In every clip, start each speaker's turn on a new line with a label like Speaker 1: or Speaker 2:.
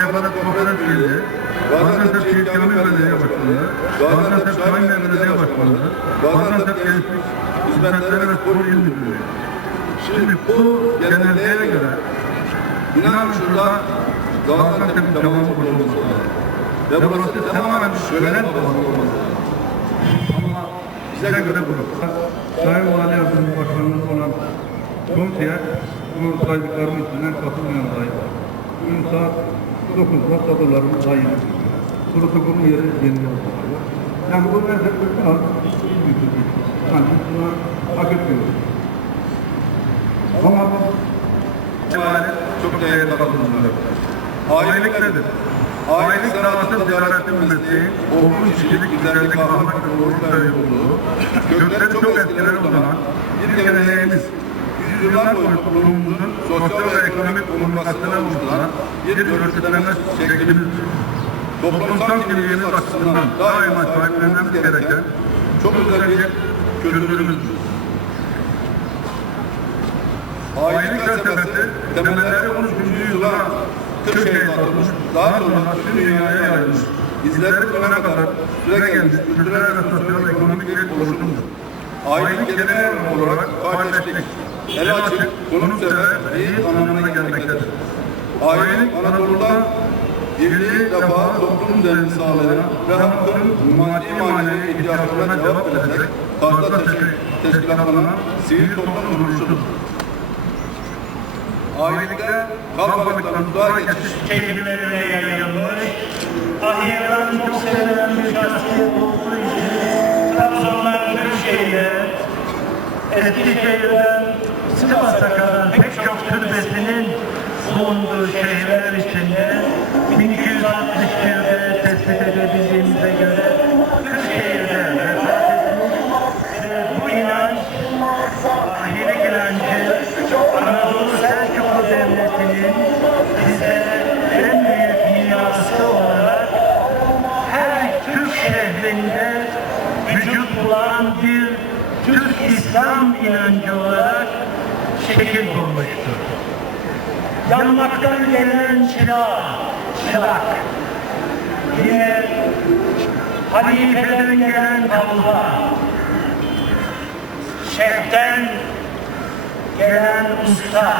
Speaker 1: Yaparak Kooperatif Birliği, Gaziantep Şehit Kamil Belediye Başkanlığı, Gaziantep Şahin Belediye Başkanlığı, Gaziantep Gençlik Hizmetleri ve Spor İl Müdürlüğü. Şimdi bu genelgeye göre inanın şurada Gaziantep'in devamı kurulması lazım. Ve burası tamamen şölen tabanı olması lazım. Ama bize göre bu. Sayın Vali Yardımcı Başkanımız olan Komiser bu saydıklarım içinden katılmayan sayılar. Bugün saat 9'da sadılarımız sayılır. Protokolün yeri yeni yazılıyor. Yani bu nedir? Az bir bir Sanki buna hak etmiyoruz. Ama bu yani çok değerli katılımlar. Ailelik nedir? Ailelik sanatı ticaretin mesleği, olgun kişilik, güzellik, ahlak ve doğruluk olduğu, kökleri çok eskileri uzanan bir geleneğimiz, yüzyıllar boyu toplumumuzun sosyal ve ekonomik omurgasını oluşturan bir örgütlenme şeklimizdir. Toplumsal kimliğimiz açısından daima sahiplenmemiz gereken çok özel bir kültürümüzdür. Ailelik felsefesi temelleri 13. yüzyıla Türkiye'ye satılmış, daha sonra tüm dünyaya yayılmış. İzleri bugüne kadar süre gelmiş kültürel ve sosyal ekonomik bir oluşumdur. Ailelik genel olarak kardeşlik, el açık, konuksever, iyi anlamına gelmektedir. Ailelik Anadolu'da birliği, refahı, toplum düzenini sağlayan ve halkın maddi manevi ihtiyaçlarına cevap verecek fazla teşkilatlanan sivil toplum kuruluşudur. Ailelikte kalmadıklarımız daha geçiş
Speaker 2: kelimelerine yayılmış. Ahiyeden çok sevilen bir şahsiyet olduğu için Trabzon'dan Kırşehir'e, Eskişehir'den Sivas'a kadar pek çok türbesinin bulunduğu şehirler içinde 1261'de tespit edebildiğimize göre Kırşehir'de vefat etmiş ve bu inanç ahiret inancı Anadolu Selçuklu Devleti'nin bize en büyük mirası olarak her Türk şehrinde vücut bulan bir Türk İslam inancı olarak şekil bulmuştur. Yanmaktan gelen çırak, çırak. Yine halifeden gelen kalfa, şeyhten gelen usta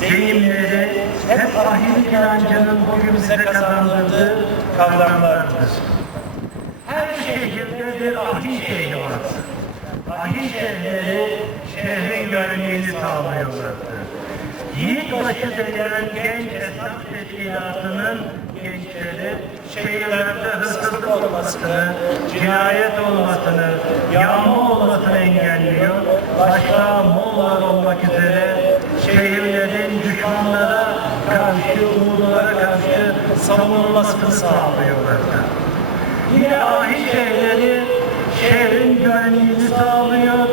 Speaker 2: deyimleri hep ahiret inancının bugün bize kazandırdığı kavramlardır. Her şehirde bir ahir şehri vardır. Ahir şehirleri şehrin güvenliğini sağlıyorlardı. Yiğitbaşı denilen genç esnaf teşkilatının gençleri şehirlerde hırsızlık olmasını, cinayet olmasını, yağma olmasını engelliyor. Başta Moğollar olmak üzere şehirlerin düşmanlara karşı, umutlara karşı savunulmasını sağlıyorlardı. Yine ahir şehirleri şehrin güvenliğini sağlıyor,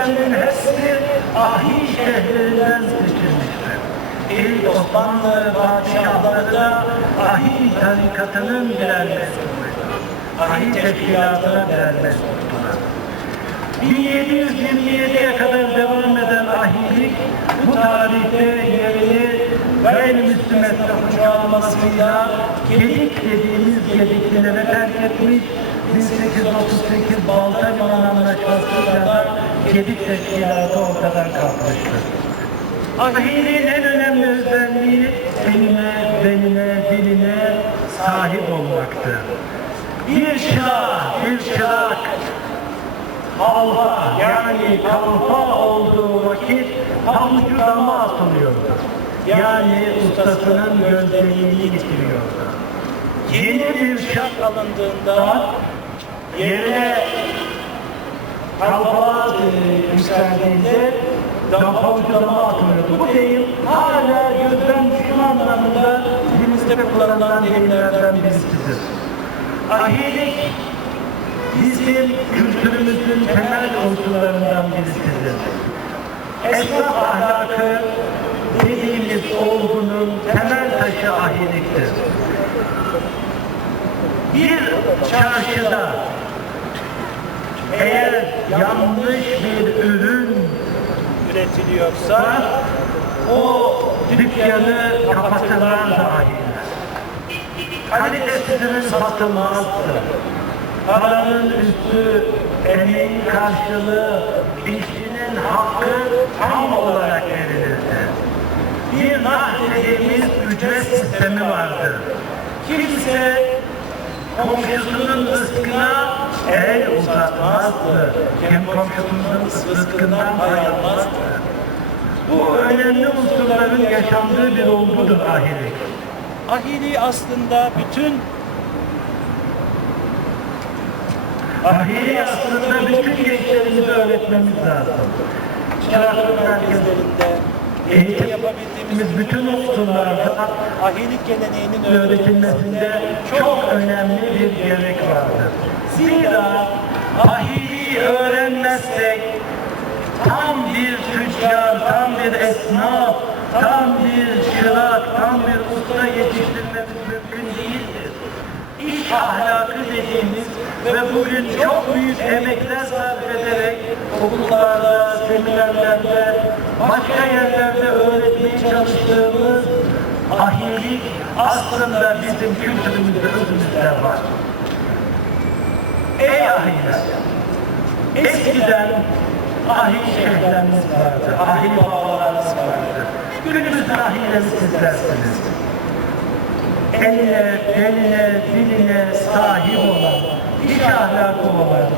Speaker 2: ve vezirlerinin hepsi ahir şehirlerinden seçilmiştir. İlk Osmanlı padişahları da ahir tarikatının birer mensubuydu. Ahir teşkilatına birer mensubuydular. 1727'ye kadar devam eden ahirlik bu tarihte yerini gayrimüslim esnafı çoğalmasıyla gedik dediğimiz gediklilere terk etmiş 1838 Baltaliman Anlaşması'yla gedik teşkilatı ortadan kalkmıştır. Ahirliğin en önemli özelliği eline, beline, diline sahip olmaktır. Bir şah, bir çırak halva yani kalfa olduğu vakit pamucu dama atılıyordu. Yani ustasının gözlerini yitiriyordu. Yeni bir şak alındığında yerine kalfa e, yükseldiğinde dam, pamucu dama atılıyordu. Bu deyim hala gözden düşme anlamında dilimizde kullanılan deyimlerden birisidir. Ahilik bizim kültürümüzün temel unsurlarından birisidir. Esnaf ahlakı dediğimiz olgunun temel taşı ahiliktir. Bir çarşıda eğer yanlış bir üretiliyorsa o dükkanı kapatırlar dahi. Kalitesiz ürün satılmazdı. Paranın üstü, emeğin karşılığı, işçinin hakkı tam olarak verilirdi. Bir nah dediğimiz ücret sistemi vardı. Kimse komşusunun rızkına el uzatmazdı. Hem komşusunun rızkından ayrılmazdı. Bu önemli unsurların yaşandığı bir olgudur ahiret.
Speaker 3: Ahili aslında bütün
Speaker 2: Ahiri aslında bütün gençlerimize öğretmemiz lazım. Çıraklık merkezleri,
Speaker 3: merkezlerinde
Speaker 2: eğitim
Speaker 3: yapabildiğimiz
Speaker 2: bütün unsurlarda
Speaker 3: ahilik geleneğinin
Speaker 2: öğretilmesinde çok önemli bir gerek vardır. Zira ahiri öğrenmezsek tam bir tüccar, tam bir esnaf, tam bir çırak, tam bir usta yetiştirmemiz. İş ahlakı dediğimiz ve bugün çok büyük emekler sarf ederek okullarda, seminerlerde, başka yerlerde öğretmeye çalıştığımız ahilik aslında bizim kültürümüzde, özümüzde var. Ey ahiler! Eskiden ahil şeyhlerimiz vardı, ahil babalarımız vardı. Günümüzde ahilleri sizlersiniz. Eline, beline, diline sahip olan, iş ahlakı olan,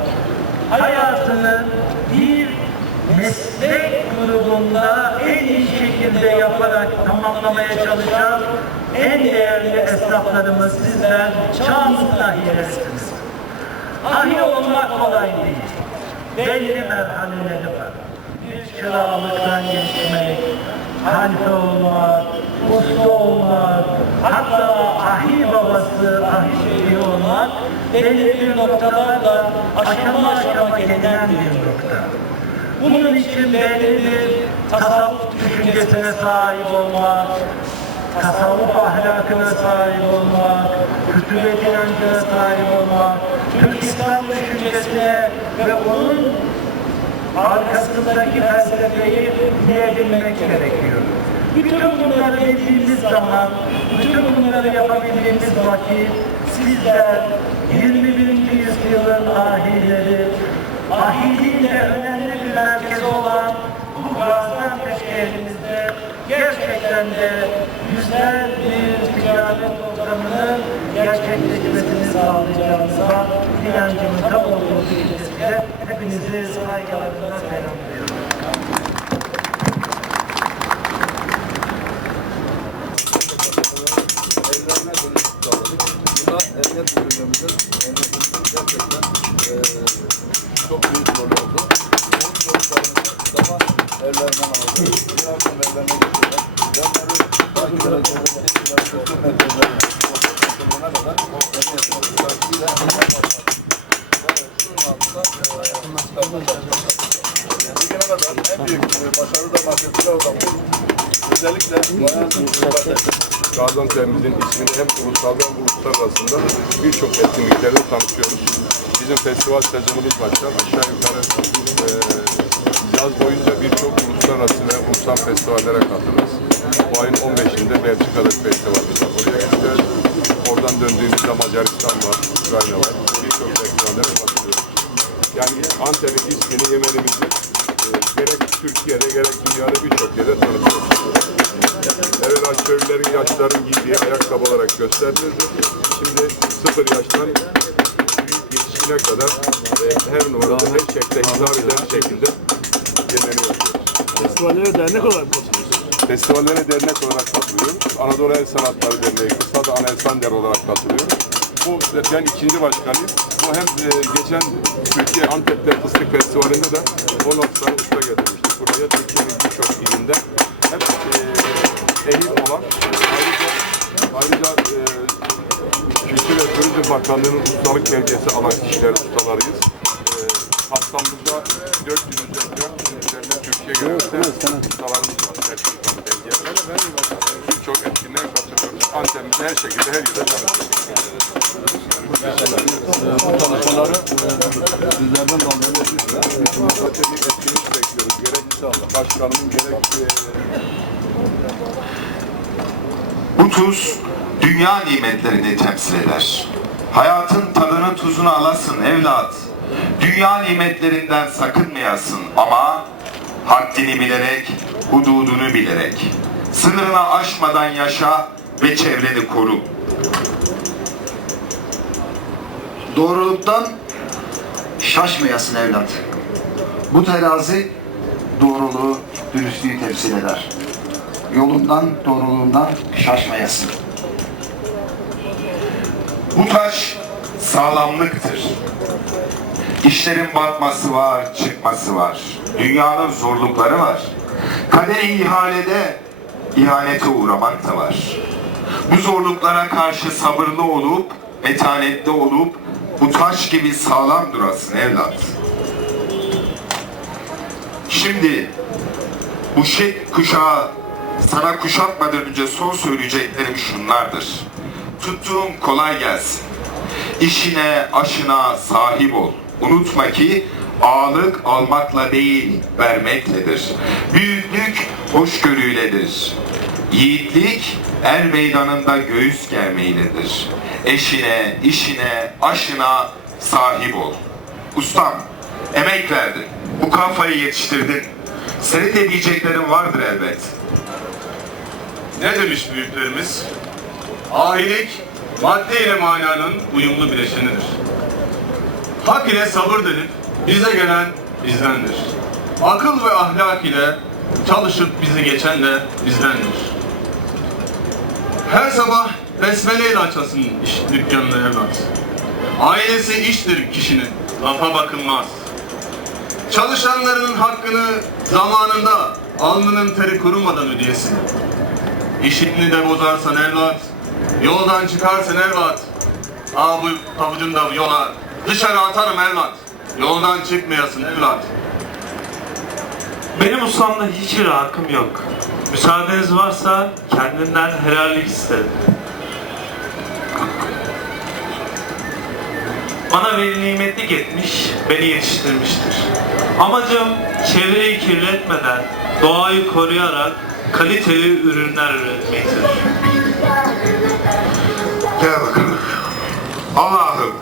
Speaker 2: hayatını bir meslek grubunda en iyi şekilde yaparak tamamlamaya çalışan en değerli esnaflarımız sizler, çağımızın ahilerisiniz. Ahil olmak kolay değil. Belli merhaleleri var. Bir çıralıktan geçmek, halife olmak, usta olmak, hatta ahil babası, ahil şeyhi olmak belli bir noktalarla aşama aşama gelinen bir nokta. Bunun için belli bir tasavvuf düşüncesine sahip olmak, tasavvuf ahlakına sahip olmak, kütübet inancına sahip olmak, Türk İslam düşüncesine ve onun arkasındaki felsefeyi bilebilmek gerekiyor. Bütün bunları bildiğimiz zaman, bütün bunları yapabildiğimiz vakit sizler 21. yüzyılın ahileri, ahiliyle önemli bir merkez olan bu Gaziantep şehrimizde gerçekten de güzel bir ticaret ortamının gerçekleşmesini sağlayacağımıza inancımın tam olduğu için size hepinizi saygılarımla selamlıyorum.
Speaker 4: Gaziantep'imizin ismini hem ulusal hem uluslararasında birçok etkinliklerle tanıtıyoruz. Bizim festival sezonumuz başlar. Aşağı yukarı e, yaz boyunca birçok uluslararası ve ulusal festivallere katılırız. Bu ayın 15'inde Belçika'da bir festivalimiz var. Oraya gideceğiz. Oradan döndüğümüzde Macaristan var, Ukrayna var. Birçok festivallere katılıyoruz. Yani Antep'in ismini, Yemen'imizi e, gerek Türkiye'de gerek dünyada birçok yerde tanıtıyoruz. Evvela köylülerin, yaşlıların giydiği ayakkabı olarak gösterilirdi. Şimdi sıfır yaştan büyük yetişkine kadar e, her numarada her şekilde hitap eden şekilde yenileniyor.
Speaker 5: Festivallere dernek olarak katılıyorsunuz.
Speaker 4: Festivallere dernek olarak katılıyoruz. Anadolu El Sanatları Derneği, kısa da Anelsan Der olarak katılıyoruz. Bu ben ikinci başkanıyım. Bu hem e, geçen Türkiye Antep'te Fıstık Festivali'nde de o noktaları usta getirmiştik. Buraya Türkiye'nin birçok ilinde hep e, ehil olan ayrıca ayrıca e, Kültür ve Turizm Bakanlığı'nın ustalık belgesi alan kişiler ustalarıyız. E, hastamızda 400 üzerinde 400 üzerinde Türkiye gönüllü ustalarımız var. Sertifikalı belgelerle ve birçok etkinliğe katılıyoruz. Antep'imizi her şekilde her yerde tanıtıyoruz.
Speaker 6: bu çalışmaları e, bizlerden de
Speaker 4: Zaten bir etkinlik bekliyoruz. Gerek başkanımın gerek e,
Speaker 7: Bu tuz dünya nimetlerini temsil eder. Hayatın tadını tuzunu alasın evlat. Dünya nimetlerinden sakınmayasın ama haddini bilerek, hududunu bilerek. Sınırını aşmadan yaşa ve çevreni koru.
Speaker 8: Doğruluktan şaşmayasın evlat. Bu terazi doğruluğu, dürüstlüğü temsil eder. Yolundan, doğruluğundan şaşmayasın.
Speaker 7: Bu taş sağlamlıktır. İşlerin batması var, çıkması var. Dünyanın zorlukları var. Kaderi ihalede ihanete uğramak da var. Bu zorluklara karşı sabırlı olup, metanetli olup, bu taş gibi sağlam durasın evlat. Şimdi bu şey kuşağı sana kuşatmadan önce son söyleyeceklerim şunlardır. Tuttuğun kolay gelsin. İşine, aşına sahip ol. Unutma ki ağalık almakla değil, vermekledir. Büyüklük hoşgörüyledir. Yiğitlik er meydanında göğüs germeyledir. Eşine, işine, aşına sahip ol. Ustam, emek verdin. Bu kafayı yetiştirdin. Senin de diyeceklerin vardır elbet.
Speaker 9: Ne demiş büyüklerimiz? Ahilik, madde ile mananın uyumlu bileşenidir. Hak ile sabır denip bize gelen bizdendir. Akıl ve ahlak ile çalışıp bizi geçen de bizdendir. Her sabah besmele ile açasın iş dükkanını evlat. Ailesi iştir kişinin, lafa bakılmaz. Çalışanlarının hakkını zamanında alnının teri kurumadan ödeyesin. İşini de bozarsan evlat, yoldan çıkarsın evlat. Aa bu pabucunu da yola dışarı atarım evlat. Yoldan çıkmayasın evlat.
Speaker 10: Benim ustamda hiçbir hakkım yok. Müsaadeniz varsa kendinden helallik isterim. Bana veli nimetlik etmiş, beni yetiştirmiştir. Amacım çevreyi kirletmeden, doğayı koruyarak kaliteli ürünler üretmektir.
Speaker 7: Gel bakalım. Allah'ım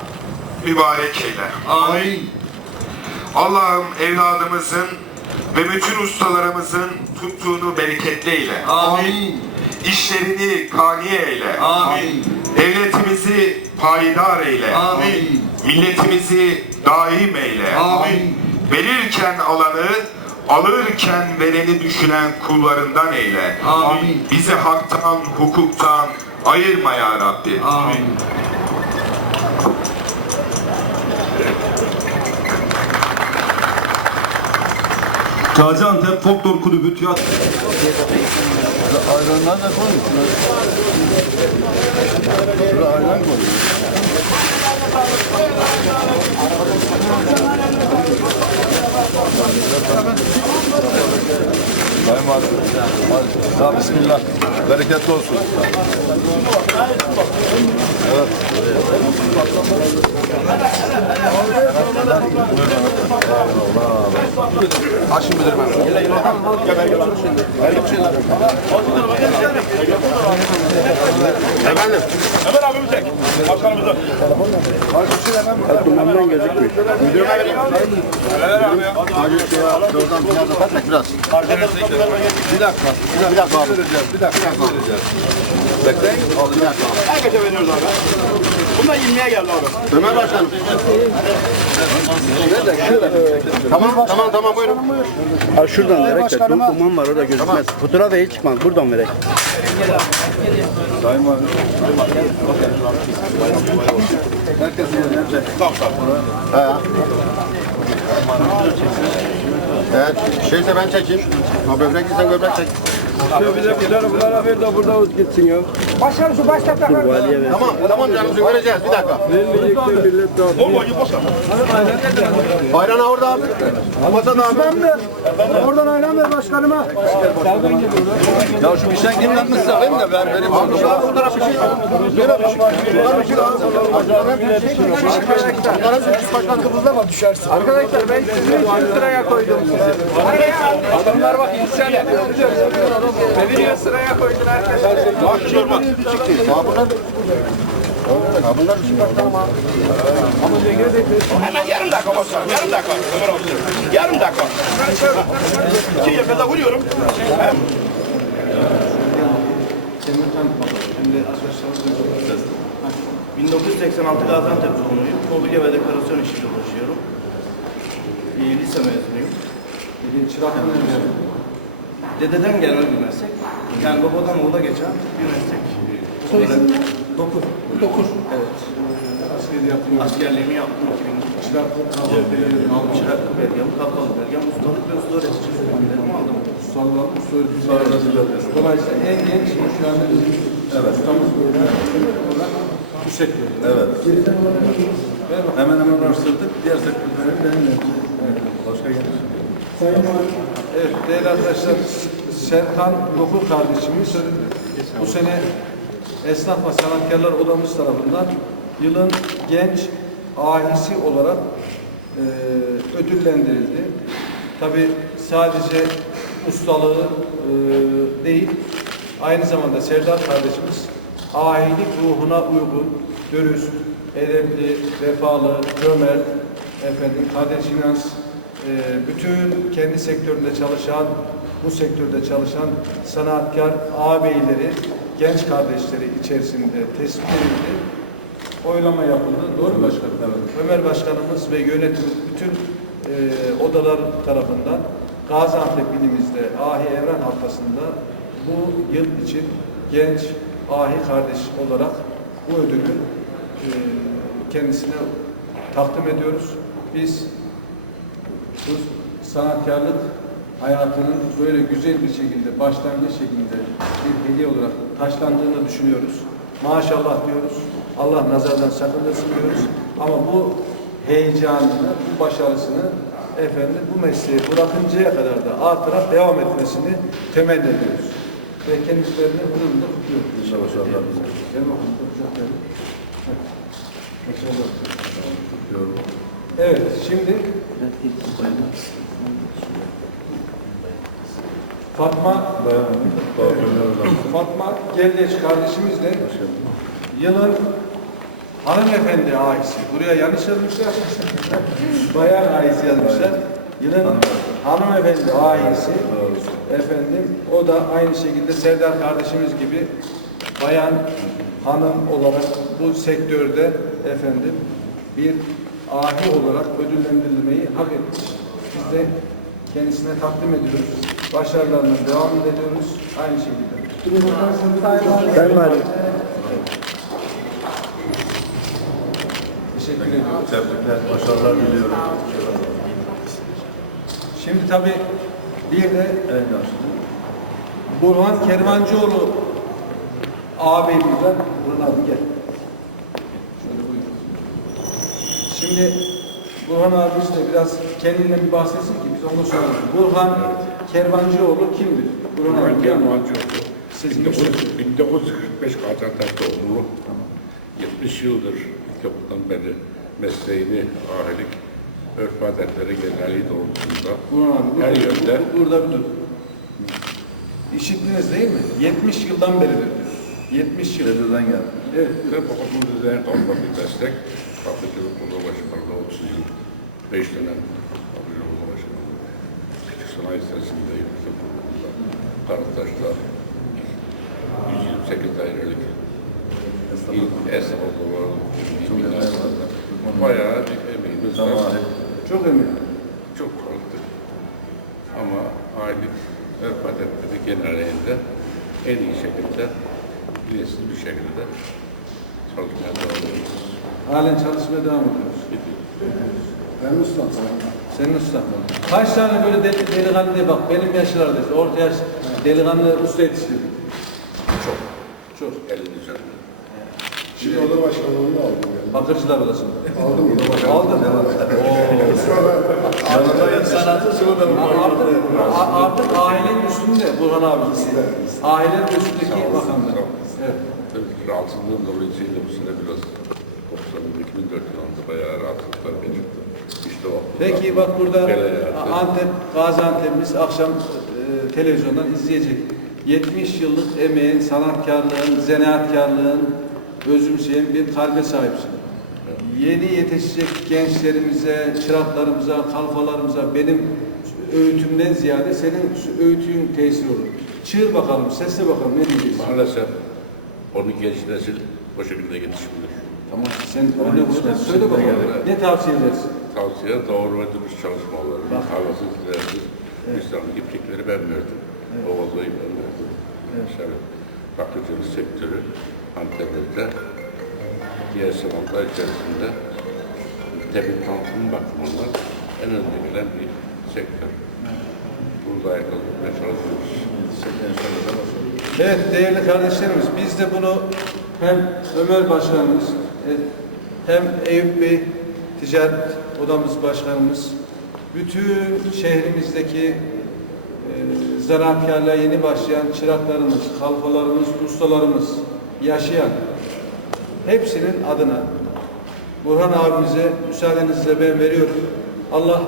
Speaker 7: mübarek eyle.
Speaker 8: Amin.
Speaker 7: Allah'ım evladımızın ve bütün ustalarımızın tuttuğunu bereketli eyle.
Speaker 8: Amin.
Speaker 7: İşlerini kaniye eyle.
Speaker 8: Amin.
Speaker 7: Devletimizi payidar eyle.
Speaker 8: Amin.
Speaker 7: Milletimizi daim eyle.
Speaker 8: Amin.
Speaker 7: Verirken alanı, alırken vereni düşünen kullarından eyle.
Speaker 8: Amin.
Speaker 7: Bizi haktan, hukuktan ayırma ya Rabbi.
Speaker 8: Amin.
Speaker 1: Gaziantep Folklor Kulübü tiyatro
Speaker 6: Ayranlar da koyun. Şuraya ayran koyun. Daim abi. Hadi. Ya bismillah. Bereketli olsun. Evet. Haşim müdürüm ben. Biraz. Bir dakika. Bir dakika abi. Bir dakika. Bir dakika. Bekleyin. Bir dakika. Herkese veriyoruz abi. Bundan 20'ye geldi abi. Ömer Başkanım. Tamam, tamam, tamam buyurun.
Speaker 11: Abi şuradan verek de duman var orada gözükmez. Fotoğraf iyi çıkmaz. Buradan verek.
Speaker 6: Sayın Valim. Herkes yerine. Tamam, tamam. Evet, şeyse ben çekeyim. Ha böbrek isen böbrek çek.
Speaker 5: Bize bir arabalara ver de burada gitsin ya.
Speaker 11: Başkanım şu başta
Speaker 5: Tamam, tamam canım vereceğiz. Bir dakika. Vermeyecekler millet dağıtıyor. Bomba boş Ayran orada abi. Masada abi.
Speaker 11: Oradan ayran ver başkanıma.
Speaker 6: Ya şu işten kim alayım da ben benim abi. Şu an fotoğraf bir şey. Böyle bir şey. Bunlar bir şey lazım. Bunlara bir şey başkan kıpırdama düşersin.
Speaker 11: Arkadaşlar ben sizin için sıraya koydum sizi. Adamlar bak insan yapıyor. Beni niye sıraya koydun arkadaşlar?
Speaker 5: Hemen yarım dakika başkanım. Yarım dakika. Ömer abi. Yarım dakika. İki yakada vuruyorum.
Speaker 11: 1986 Gaziantep doğumluyum. Mobilya ve dekorasyon işiyle uğraşıyorum. Ee, lise mezunuyum. Dededen gelen bir meslek. Yani babadan oğula geçen bir meslek. Soy isim Dokur. Dokur. Evet. Askerliğimi yaptım 2000. Çıraklık, Çıraklık belgem, kalkalı belgem, ustalık ve usta öğretici belgelerimi aldım.
Speaker 6: Ustalık, ustalık, Dolayısıyla en genç şu anda bizim evet. ustamız bu sektör. Evet. Hemen hemen araştırdık. Diğer sektörlerin de en. Evet. Başka gelir.
Speaker 12: Evet değerli arkadaşlar Serkan Dokur kardeşimiz bu sene Esnaf ve Sanatkarlar Odamız tarafından yılın genç ahisi olarak e, ödüllendirildi. Tabi sadece ustalığı e, değil aynı zamanda Serdar kardeşimiz ahilik ruhuna uygun, dürüst, edepli, vefalı, cömert, efendim, kardeş inanç, e, bütün kendi sektöründe çalışan, bu sektörde çalışan sanatkar ağabeyleri, genç kardeşleri içerisinde tespit edildi. Oylama yapıldı. Doğru mu başkanım? Ömer Başkanımız ve yönetim bütün e, odalar tarafından Gaziantep ilimizde Ahi Evren haftasında bu yıl için genç Ahi kardeş olarak bu ödülü e, kendisine takdim ediyoruz. Biz bu sanatkarlık hayatının böyle güzel bir şekilde, başlangıç şekilde bir hediye olarak taşlandığını düşünüyoruz. Maşallah diyoruz. Allah nazardan sakındırsın diyoruz. Ama bu heyecanını, bu başarısını efendim bu mesleği bırakıncaya kadar da artarak devam etmesini temenni ediyoruz. Ve kendislerini gururla kutluyoruz. İnşallah. Gel bakalım, çok güzel. Evet, şimdi Fatma Fatma Geldeç kardeşimizle yılın hanımefendi ailesi. Buraya yanlış yazmışlar. Bayan ailesi yazmışlar. Yılın hanımefendi ailesi. Efendim o da aynı şekilde Serdar kardeşimiz gibi bayan hanım olarak bu sektörde efendim bir ahi olarak ödüllendirilmeyi hak etmiş. Biz de kendisine takdim ediyoruz. Başarılarına devam ediyoruz. Aynı şekilde.
Speaker 11: Ben varım.
Speaker 12: Teşekkür ediyoruz.
Speaker 6: Tebrikler, başarılar diliyorum.
Speaker 12: Şimdi tabii bir de Burhan Kervancıoğlu ağabeyimizden Burhan abi gel. Şöyle buyur. Şimdi Burhan abimiz de biraz kendinden bir bahsetsin ki biz onu soralım. Burhan Kervancıoğlu kimdir? Burhan abi gel. Sizin
Speaker 4: 1945 Gaziantep doğumlu. 70 yıldır ilkokuldan beri mesleğini ahilik, örf adetleri genelliği doğrultusunda
Speaker 12: Burhan abi
Speaker 4: her yönde
Speaker 12: burada bir dur. İşittiniz değil mi? 70 yıldan beridir diyor. 70 yıl.
Speaker 6: Dededen geldi.
Speaker 12: Evet.
Speaker 4: ve babamın üzerine kalma bir meslek. Kapıcılık Kurulu Başkanlığı 30 yıl, 5 dönem Kapıcılık Kurulu Başkanlığı. Küçük Sanayi Sitesi'nde yüksek kurulunda, Karataş'ta 128 dairelik ilk esnaf okulları, bir binasında. Bayağı bir emeğimiz var.
Speaker 12: Çok önemli.
Speaker 4: Çok farklı. Ama aylık örf adetleri genelinde en iyi şekilde, bilinçsiz bir şekilde çalışmaya devam ediyoruz.
Speaker 12: Halen çalışmaya devam ediyoruz. Ben ustam. Senin ustan. Kaç tane böyle deli, delikanlı diye bak benim yaşlardayız. Orta yaş delikanlı usta yetiştirdik. Çok. Çok.
Speaker 1: Şimdi oda başkanlığını aldım yani.
Speaker 12: Bakırcılar odasında.
Speaker 1: Aldım oda başkanlığını.
Speaker 12: Aldın.
Speaker 6: Sanatı şurada
Speaker 12: Artık, a- artık ailenin üstünde Burhan abi. Ailenin üstündeki bakanlar. Evet.
Speaker 4: Rahatsızlığım dolayısıyla bu sene biraz 2004 yılında bayağı rahatsızlıklar geçirdim. İşte o.
Speaker 12: Peki bak burada
Speaker 4: Gel hayatı.
Speaker 12: Antep, Gaziantep'imiz akşam e, televizyondan izleyecek. 70 yıllık emeğin, sanatkarlığın, zanaatkarlığın özümseyen bir kalbe sahipsin. Yeni yetişecek gençlerimize, çıraklarımıza, kalfalarımıza benim öğütümden ziyade senin öğütün tesir olur. Çığır bakalım, sesle bakalım ne diyeceksin?
Speaker 4: Maalesef 12 genç nesil o şekilde yetişmiyor.
Speaker 12: Tamam sen öyle konuşma. Söyle bakalım. Ne tavsiye edersin?
Speaker 4: Tavsiye doğru ve dürüst çalışmaları. Havasız, silersiz. İslam'ın iplikleri ben verdim. O vazayı ben verdim. Şöyle bakıcılık sektörü Antep'te diğer sanatlar içerisinde temin tanıtım bakımından en önde gelen bir sektör. Burada ayaklanmaya çalışıyoruz.
Speaker 12: Evet değerli kardeşlerimiz biz de bunu hem Ömer Başkanımız hem Eyüp Bey Ticaret Odamız Başkanımız bütün şehrimizdeki e, zanaatkarlığa yeni başlayan çıraklarımız, kalfalarımız, ustalarımız, yaşayan hepsinin adına Burhan abimize müsaadenizle ben veriyorum. Allah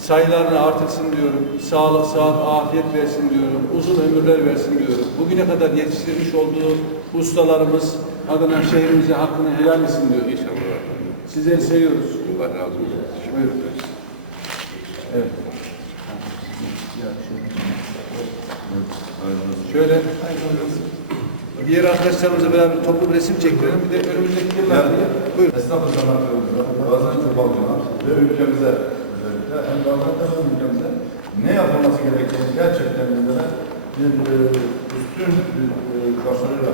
Speaker 12: sayılarını artırsın diyorum. Sağlık, sıhhat, afiyet versin diyorum. Uzun ömürler versin diyorum. Bugüne kadar yetiştirmiş olduğu ustalarımız adına şehrimize hakkını helal etsin diyorum.
Speaker 4: İnşallah
Speaker 12: Sizleri seviyoruz.
Speaker 4: Allah razı olsun. Ederiz.
Speaker 12: Evet. Şöyle diğer arkadaşlarımızla beraber toplu resim çektirelim. Bir de önümüzdeki yıllarda buyurun.
Speaker 6: Esnaf sanatlarımıza, Gaziantep halkına ve ülkemize özellikle hem Gaziantep hem ülkemize ne yapılması gerektiğini gerçekten bizlere bir e, üstün bir e, başarıyla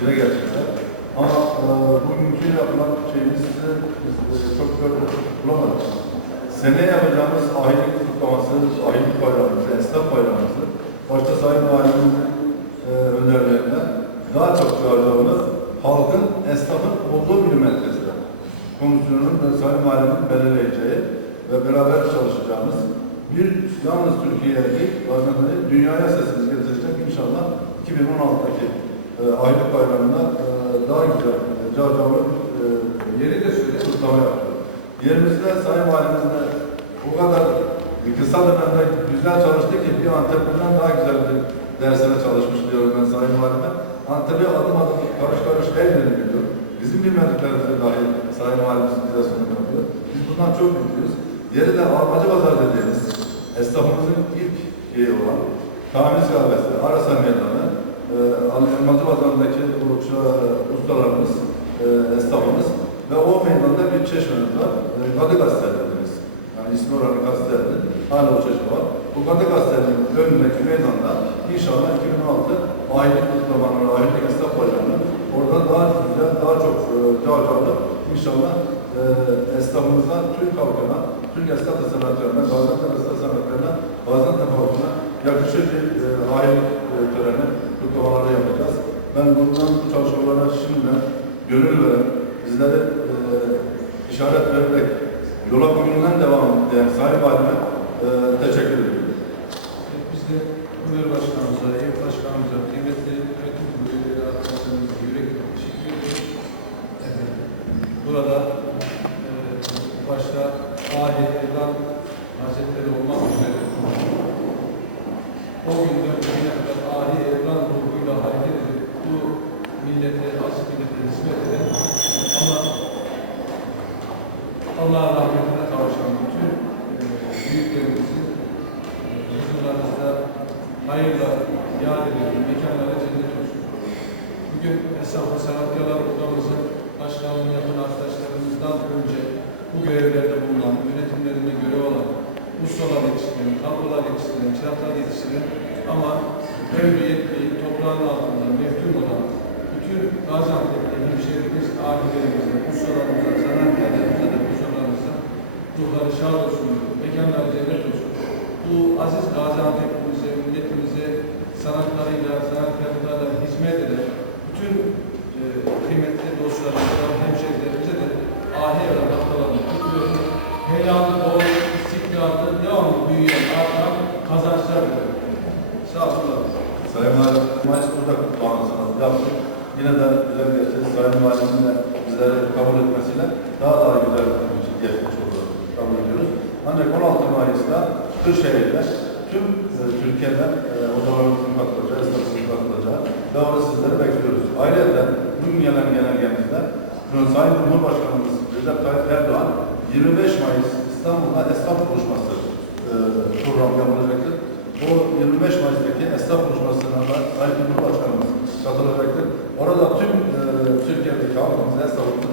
Speaker 6: dile getirdiler. Ama e, bugünkü yapılan şeyimiz e, biz, e, çok bulamadık. Seneye yapacağımız ahilik kutlaması, ahilik bayramımızı, esnaf bayramımızı başta Sayın Valim'in e, önerilerine daha çok çağıracağımız halkın, esnafın olduğu bir merkezde. Komisyonun ve Sayın Valim'in belirleyeceği ve beraber çalışacağımız bir yalnız Türkiye'ye değil, bazen de dünyaya sesimiz getirecek inşallah 2016'daki e, aylık bayramında e, daha güzel, e, cavcavlı e, yeri de söyle kutlama yapıyor. Yerimizde Sayın Valimizle bu kadar kısa dönemde güzel çalıştı ki bir Antep'ten daha güzel bir dersine çalışmış diyorum ben Sayın Valime. Antep'e adım adım karış karış her yerini biliyor. Bizim bilmediklerimizi dahi Sayın Valimiz bize sunum yapıyor. Biz bundan çok mutluyuz. Diğeri de Armacı Pazar dediğimiz esnafımızın ilk şeyi olan Tamiz Kahvesi, Arasa Meydanı, e, Armacı Pazarı'ndaki bu şu- ustalarımız, e, esnafımız ve o meydanda bir çeşmemiz var. E, Kadı Gazete dediğimiz. Yani ismi oranı gazetelerinin hala o çeşme var. Bu Kadı Gazetelerinin önündeki meydanda inşallah 2016 ahilik kutlamanın, ahilik esnaf bayramını orada daha güzel, daha çok e, cavcavlı inşallah e, esnafımıza, Türk halkına, Türk esnaf sanatlarına, Gaziantep esnaf sanatlarına, Gaziantep halkına yakışır bir e, ahilik e, kutlamaları. Ben bundan bu çalışmalara şimdiden gönül veren, bizlere e, işaret vererek yola bugünden devam eden Sayın Valime e, teşekkür ediyorum.
Speaker 12: Biz de Ömer Başkanımıza, Ev Başkanımıza, kıymetli yönetim kurulu üyeleri arkadaşlarımıza yürekli teşekkür ediyoruz. Ee, Burada e, başta Ahi Evlan Hazretleri olmak üzere o günden bugüne kadar Ahi Evlan ruhuyla hareket edip bu millete, asil millete hizmet eden ama Allah'a rahmetine kavuşan bütün e, büyüklerimizin e, huzurlarınızda hayırla yad ediyorum. Mekanlara cennet olsun. Bugün Esnaf ve Sanatkarlar Odamızın başkanlığını yapan arkadaşlarımızdan önce bu görevlerde bulunan, yönetimlerinde görev alan, ustalar yetiştiren, kablolar yetiştiren, çıraklar yetiştiren ama ömrü yetmeyip toprağın altında meftun olan bütün Gaziantep'te hemşehrimiz, abilerimizle, ustalarımıza, sanatkarlarımıza da huzurlarınızda ruhları şad olsun, mekanları cennet olsun. Bu bu aziz Gaziantep'imize, milletimize sanatlarıyla, sanatkarlarıyla hizmet eden bütün e, kıymetli dostlarımıza, hemşehrilerimize de ahi evlatlarını kutluyorum. Helal, bol, istikrarlı, devamlı büyüyen, artan kazançlar dilerim. Sağ olsunlar.
Speaker 6: Sayın Valim, maç burada kutlamasını yaptık. Yine de güzel geçti. Sayın Valim'in de bizleri kabul etmesiyle daha daha güzel bir geçmiş oldu. Kabul ediyoruz. Ancak 16 Mayıs'ta Kırşehir'de tüm e, Türkiye'den e, odalarımızın katılacağı, esnafımızın katılacağı ve orada sizleri bekliyoruz. Ayrıca bugün gelen genelgemizde e, Sayın Cumhurbaşkanımız Recep Tayyip Erdoğan 25 Mayıs İstanbul'da esnaf buluşması e, programı yapılacaktır. Bu 25 Mayıs'taki esnaf buluşmasına da Sayın Cumhurbaşkanımız katılacaktır. Orada tüm e, Türkiye'deki halkımız, esnafımız